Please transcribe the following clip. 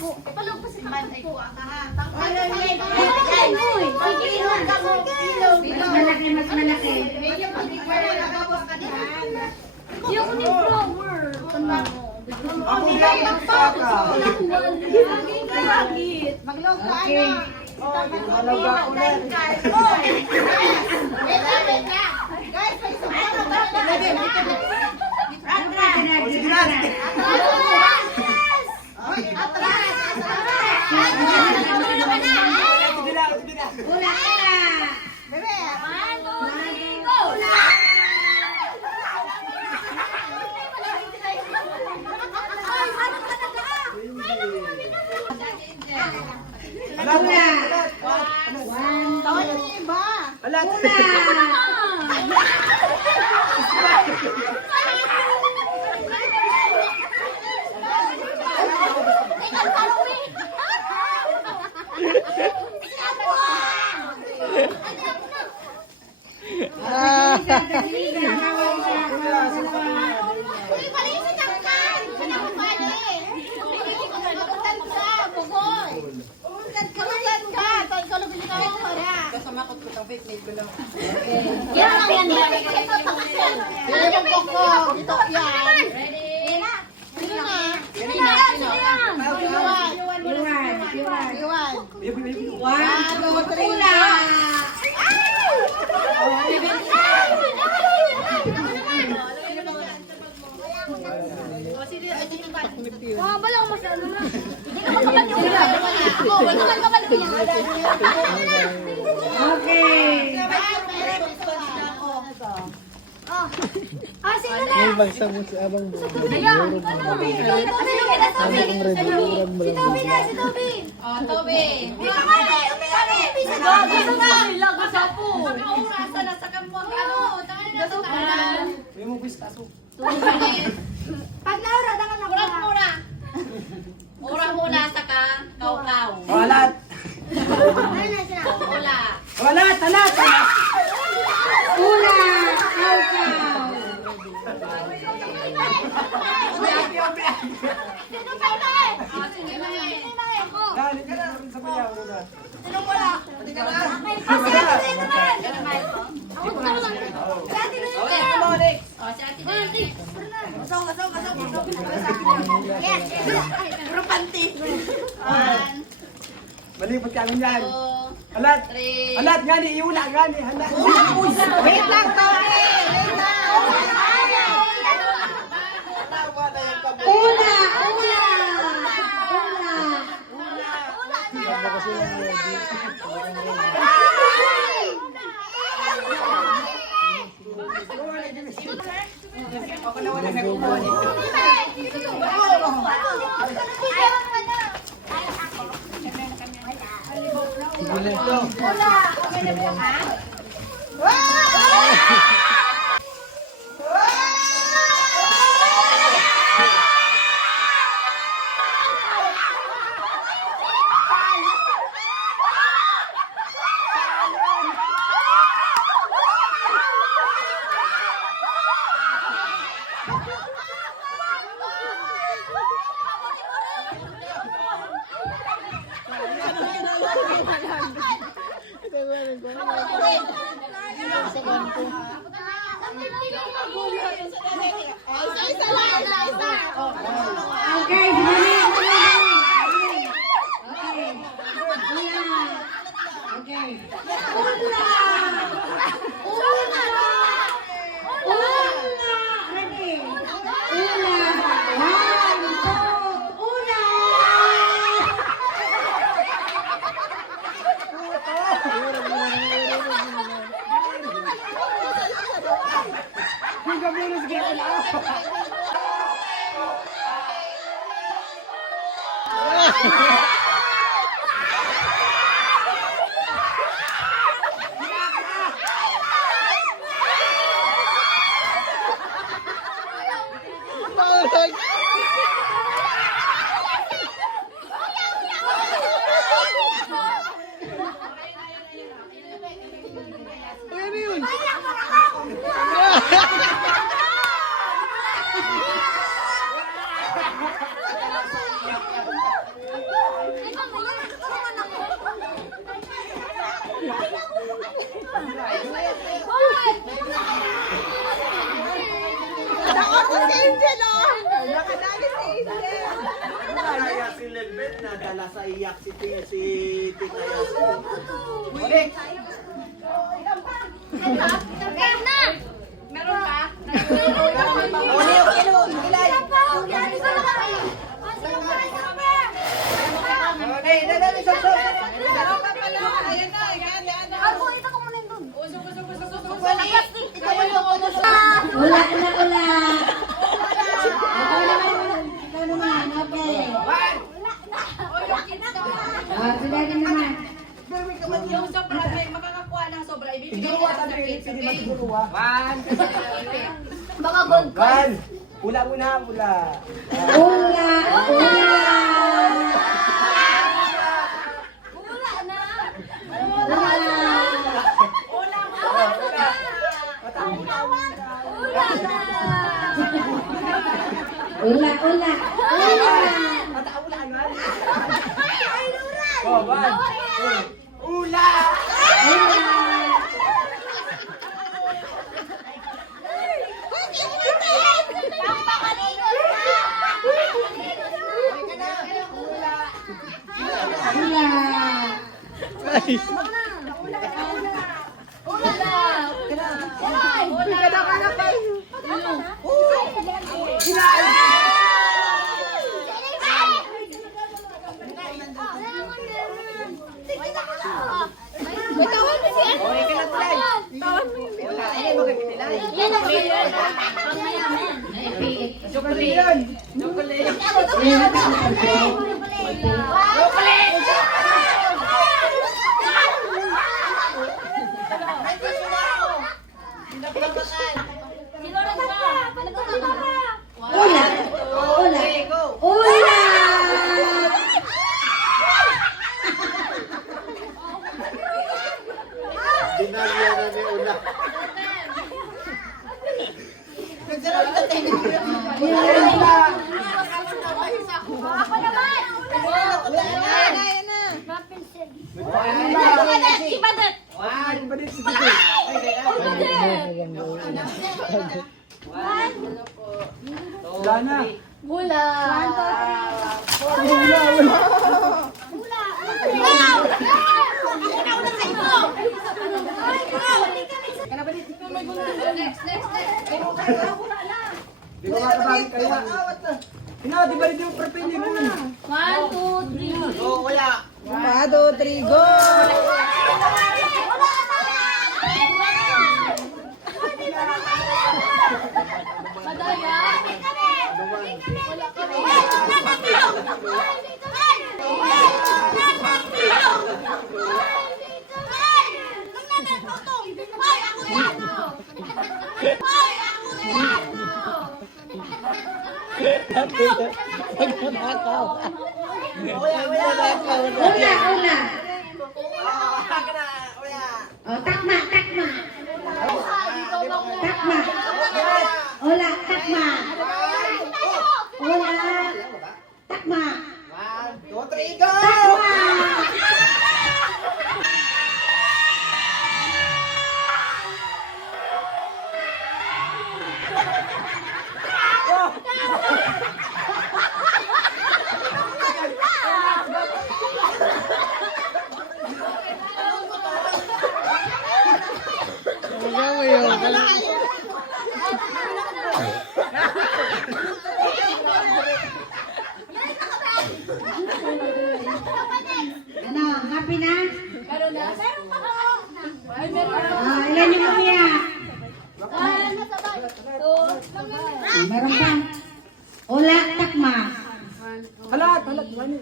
Ipalog pa si man ay kuha ka ha. Mas malaki. Yung ko ni flower. Ako lang magsaka. Maglog ka na. Malaga ulit. Guys, may isang Sige na. Ula ka. Bebe. Ula. Tawag niyo iba. Alat. Uy, pala yung sinangkan. Sinangkan eh. Bugoy. Kamutan ka. Tayo ka lumili ka ng para. Kasamakot ko ng fake nail ko lang. Yan lang yan. Yan yung koko. Ito yan. Sino na? Sino na? Iwan. One, two, three. Ula. Bala ko masyado na. Hindi ka makabal yung ulan. Wala ka makabal ko yan. Okay. Sino na? Magsamo si Abang Bo. Ayan. Si Toby na, si Toby. Toby. Si Toby. Lago sa po. Nakaurasa na sa kampong. May mo bis kaso. Pag naura, dangan ako. Ura muna sa kaukaw. Alat. Ula. Alat. Alat. Ula. Kaukaw. Sino pa iba eh? Sige na eh. Dali ka na sa bayaw na. Sino wala? Sige na naman. Ako na lang. Si Ate Lili. Si Ate Dede. Yes. Puro panty. Malipot kami yan. Two, Alat. three. Alat gani iula gani. Handa. Wait lang, Toby. Wait lang. Ula. Ako na wala nagkukuha. Isa lang, isa. Okay, okay. Ula. Ready? Ula. One, two, ula. Nadala sa iyak si Tita Yas. Balik. Game na! Meron ka? Ula, ula, ula. Ikaw naman, okay. Sudah din naman. Yung sobra, may makakakuha ng sobra, ibibigay Siguro nila wa sa sabi pit. pili masiguro wa. Baka gold coin. One. Pula muna, pula. Ula, ula. Wala na! Ula. Wala na! Ula, ula. Ula. Oh, one. Ula. Chocolate yan. Ula. Ula. Ula. Dinalya na ni Una. One. Balik si Titi. Wala na. Wala. Di ba makabalik kaya? Ina, di ba rin yung prepili mo? 1, 2, 3. Oh, kuya. Ula, ula. Oh, takma, takma. Takma. Ula, takma. Ula, takma. 1, 2, 3, go! Takma. Ano, happy na? Meron na? Ay, meron na. Ah, ilan yung mamaya? 1, 2, Meron pa. Ula, takma. Halat. One.